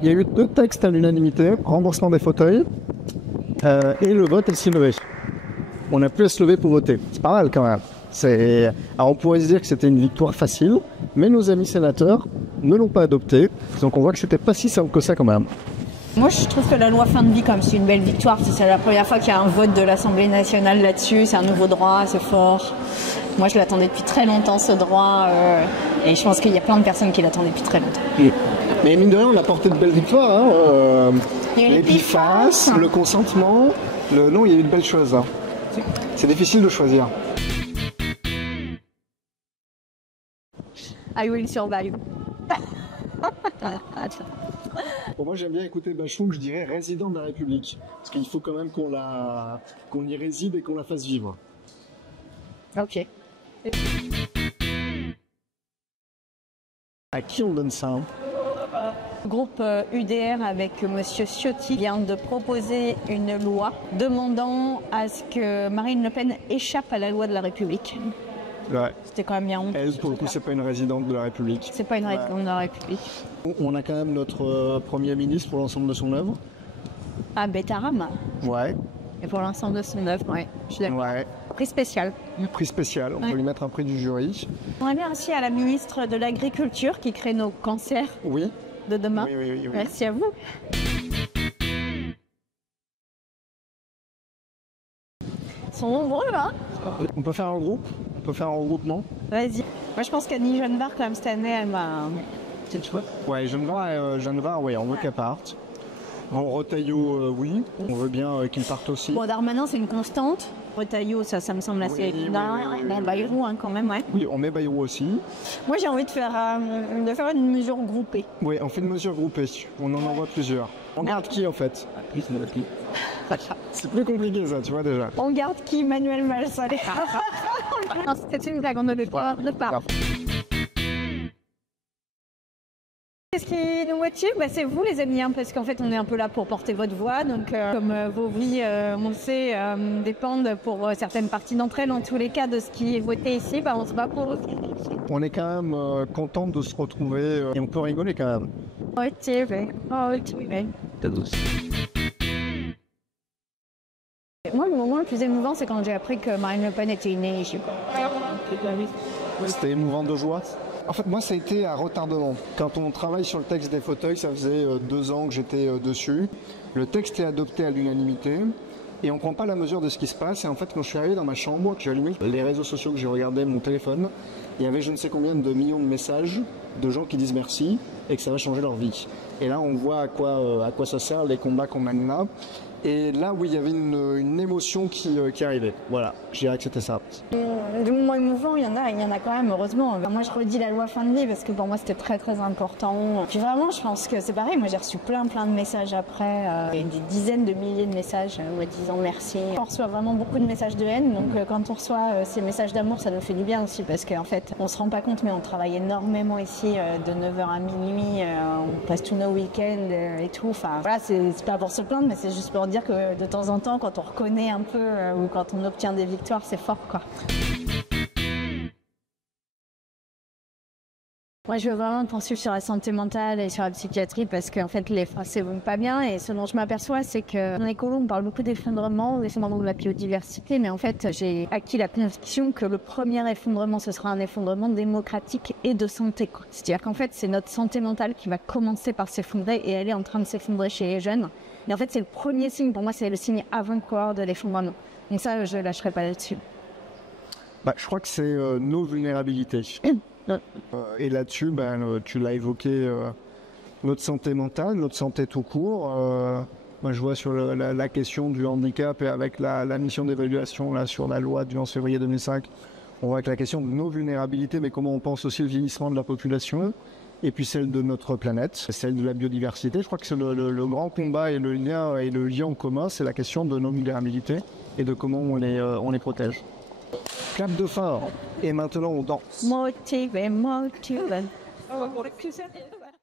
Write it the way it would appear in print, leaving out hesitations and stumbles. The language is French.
Il y a eu 2 textes à l'unanimité, remboursement des fauteuils et le vote, elle s'est levée. On a pu à se lever pour voter. C'est pas mal quand même. Alors on pourrait se dire que c'était une victoire facile, mais nos amis sénateurs ne l'ont pas adopté. Donc on voit que c'était pas si simple que ça quand même. Moi, je trouve que la loi fin de vie, comme c'est une belle victoire. C'est la première fois qu'il y a un vote de l'Assemblée nationale là-dessus. C'est un nouveau droit, c'est fort. Moi, je l'attendais depuis très longtemps, ce droit. Et je pense qu'il y a plein de personnes qui l'attendaient depuis très longtemps. Mais mine de rien, on a porté de belles victoires. Hein. L'épiphace, le consentement. Non, il y a eu de belles choses. Hein. C'est difficile de choisir. I will survive. Pour moi, j'aime bien écouter Bachung, je dirais résident de la République. Parce qu'il faut quand même qu'on y réside et qu'on la fasse vivre. Ok. À qui on donne ça hein? Le groupe UDR avec M. Ciotti vient de proposer une loi demandant à ce que Marine Le Pen échappe à la loi de la République. Ouais. C'était quand même bien honte. Elle, pour le coup, c'est pas une résidente de la République. C'est pas une résidente de la République. On a quand même notre Premier ministre pour l'ensemble de son œuvre. Ah, Betaram. Ouais. Et pour l'ensemble de son œuvre, ouais. Je suis d'accord. Ouais. Prix spécial. Prix spécial, on peut lui mettre un prix du jury. On a bien aussi à la ministre de l'Agriculture qui crée nos cancers Oui. de demain. Oui. Merci à vous. Ils sont nombreux, hein? On peut faire un groupe? On peut faire un regroupement? Vas-y. Moi, je pense qu'Annie Genevard, quand même, cette année, elle m'a... C'est le choix. Ouais, Genevard, oui, on veut qu'elle parte. Bon, Retailleau, oui, on veut bien qu'il parte aussi. Bon, Darmanin, c'est une constante. Retailleau, ça me semble assez... Bayrou, hein, quand même, ouais. Oui, on met Bayrou aussi. Moi, j'ai envie de faire une mesure groupée. Oui, on fait une mesure groupée. On en envoie plusieurs. On garde qui, en fait? C'est plus compliqué, ça, tu vois, déjà. On garde qui? Manuel Valls. Non, c'était une blague, on ne le pas. Qu'est-ce qui nous motive? C'est vous les amis, hein, parce qu'en fait on est un peu là pour porter votre voix, donc comme vos vies, on le sait, dépendent pour certaines parties d'entre elles, en tous les cas de ce qui est voté ici, on se bat pour vous. On est quand même content de se retrouver et on peut rigoler quand même. Moi, le moment le plus émouvant, c'est quand j'ai appris que Marine Le Pen était née. C'était émouvant de joie. En fait, moi, ça a été à retardement. Quand on travaille sur le texte des fauteuils, ça faisait 2 ans que j'étais dessus. Le texte est adopté à l'unanimité et on ne prend pas la mesure de ce qui se passe. Et en fait, quand je suis arrivé dans ma chambre, que j'ai allumé les réseaux sociaux, que j'ai regardé mon téléphone, il y avait je ne sais combien de millions de messages de gens qui disent merci et que ça va changer leur vie. Et là, on voit à quoi ça sert, les combats qu'on mène là. Et là, oui, il y avait une émotion qui arrivait. Voilà, je dirais que c'était ça. Du moment émouvant, il y en a quand même, heureusement. Moi, je redis la loi fin de vie parce que pour moi, c'était très, très important. Puis vraiment, je pense que c'est pareil. Moi, j'ai reçu plein de messages après, et des dizaines de milliers de messages me disant merci. On reçoit vraiment beaucoup de messages de haine. Donc, quand on reçoit ces messages d'amour, ça nous fait du bien aussi parce qu'en fait, on se rend pas compte, mais on travaille énormément ici de 9h à minuit. On passe tous nos week-ends et tout. Enfin, voilà, c'est pas pour se plaindre, mais c'est juste pour dire que de temps en temps, quand on reconnaît un peu ou quand on obtient des victoires, c'est fort, quoi. Moi, je veux vraiment poursuivre sur la santé mentale et sur la psychiatrie parce qu'en fait, les Français vont pas bien et ce dont je m'aperçois, c'est qu'en écolo, on parle beaucoup d'effondrement de la biodiversité, mais en fait, j'ai acquis la conviction que le premier effondrement, ce sera un effondrement démocratique et de santé. C'est-à-dire qu'en fait, c'est notre santé mentale qui va commencer par s'effondrer et elle est en train de s'effondrer chez les jeunes. Et en fait, c'est le premier signe, pour moi, c'est le signe avant-coureur de l'effondrement. Donc ça, je lâcherai pas là-dessus. Je crois que c'est nos vulnérabilités. Et là-dessus, tu l'as évoqué, notre santé mentale, notre santé tout court. Moi, je vois sur la question du handicap et avec la mission d'évaluation là, sur la loi du 11 février 2005, on voit que la question de nos vulnérabilités, mais comment on pense aussi le vieillissement de la population, et puis celle de notre planète, celle de la biodiversité. Je crois que c'est le grand combat et le lien en commun, c'est la question de nos vulnérabilités et de comment on les protège. Clap de fin, et maintenant on danse. Motive.